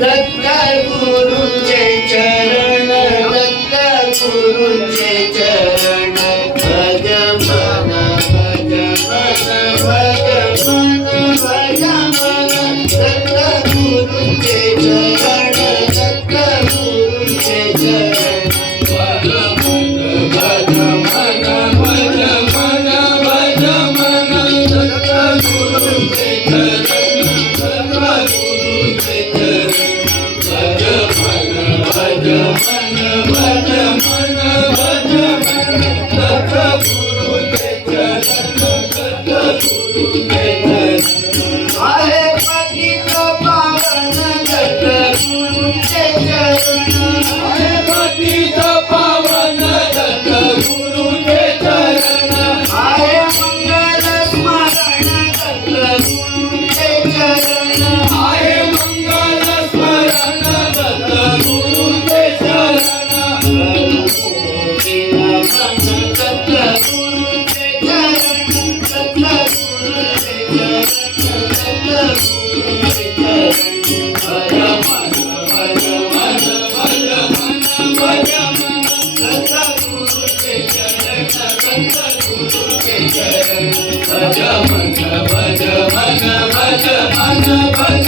दत्त गुरुजे चरण दत्ता गुरुजे चरण भजप गुरुचे चरण चुरुचे Yeah. Baja, baja, baja, baja, baja, baja, baja, baja, baja, baja, baja, baja, baja, baja, baja, baja, baja, baja, baja, baja,